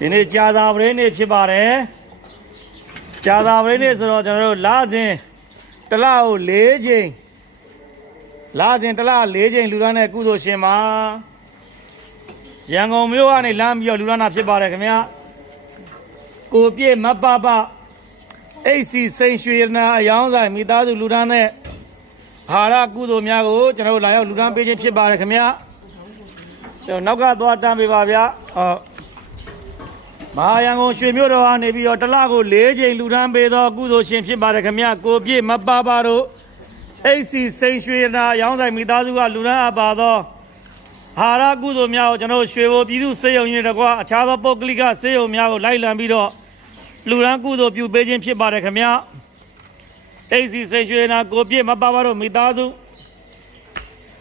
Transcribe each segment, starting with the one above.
ဒီနေ့ကြာသာပရင်းနေ့ဖြစ်ပါတယ်ကြာသာပရင်းနေ့ဆိုတော့ကျွန်တော်တို့လာစဉ်တလကို၄ချိန်လာစဉ်တလ၄ချိန်လူရမ်းတဲ့ကုသိုလ်ရှင်မှာရန်ကုန်မြို့ကနေလမ်းပြီးတော့လူရမ်းတာဖြစ်ပါတယ်ခင်ဗျာကိုပြည့်မပပအိတ်စီစိန်ရွှေနာအယောင်းဆိုင်မိသားစုလူရမ်းတဲ့ဟာရကုသိုလ်များကိုကျွန်တော်တို့လာရောက်လူရမ်းပေးခြင်းဖြစ်ပါတယ်ခင်ဗျာကျွန်တော်နောက်ကသွားတန်းပေးပါဗျာမဟာရန်ကုန်ရွှေမြို့တော်ကနေပြီးတော့တလကို၄ချိန်လူထမ်းပေးသောကုသိုလ်ရှင်ဖြစ်ပါတယ်ခင်ဗျကိုပြည့်မပပတို့အိတ်စီစိန်ရွှေနာရောင်းဆိုင်မိသားစုကလူထမ်းအပ်ပါသောဟာရကုသိုလ်များကိုကျွန်တော်ရွှေဘိုပြည်သူစေယုံရင်တကွအခြားသောပုဂ္ဂလိကစေယုံများကိုလိုက်လံပြီးတော့လူထမ်းကုသိုလ်ပြုပေးခြင်းဖြစ်ပါတယ်ခင်ဗျအိတ်စီစိန်ရွှေနာကိုပြည့်မပပတို့မိသားစု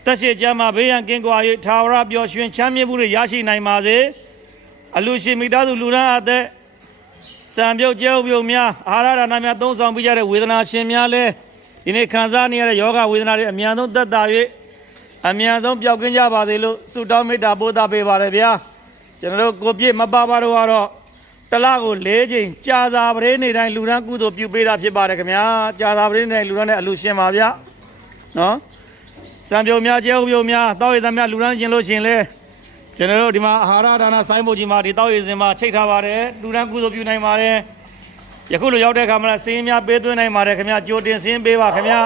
တက်ရှိကြမှာဘေးရန်ကင်းကွာ၍ထာဝရပျော်ရွှင်ချမ်းမြေ့မှုတွေရရှိနိုင်ပါစေအလူရှင်မိသားစုလူရန်အသက်စံပြုတ်ကျဲဥပြုံများအာဟာရဒါနများသုံးဆောင်ပေးကြတဲ့ဝေဒနာရှင်များလည်းဒီနေ့ခံစားနေရတဲ့ယောဂဝေဒနာတွေအများဆုံးသက်သာ၍အများဆုံးပျောက်ကင်းကြပါစေလို့ဆုတောင်းမေတ္တာပို့သပေးပါရဗျာကျွန်တော်တို့ကိုပြည့်မပါပါတော့ကတော့တလကို၄ချိန်ကြာသာပရိနေတိုင်းလူရန်ကုသိုလ်ပြုပေးတာဖြစ်ပါတယ်ခင်ဗျာကြာသာပရိနေတိုင်းလူရန်နဲ့အလူရှင်ပါဗျာနော်စံပြုံများကျဲဥပြုံများတောက်ရည်သားများလူရန်ကျင်လို့ရှင်လဲကျွန်တော်တို့ဒီမှာအာဟာရဒါနစိုင်းဖို့ကြီးမှာဒီတောက်ရည်စင်မှာချိတ်ထားပါတယ်လူတန်းကုသိုလ်ပြုနိုင်ပါတယ်ယခုလိုရောက်တဲ့အခါမှာစင်းများပေးသွင်းနိုင်ပါတယ်ခင်ဗျာကြိုတင်စင်းပေးပါခင်ဗျာ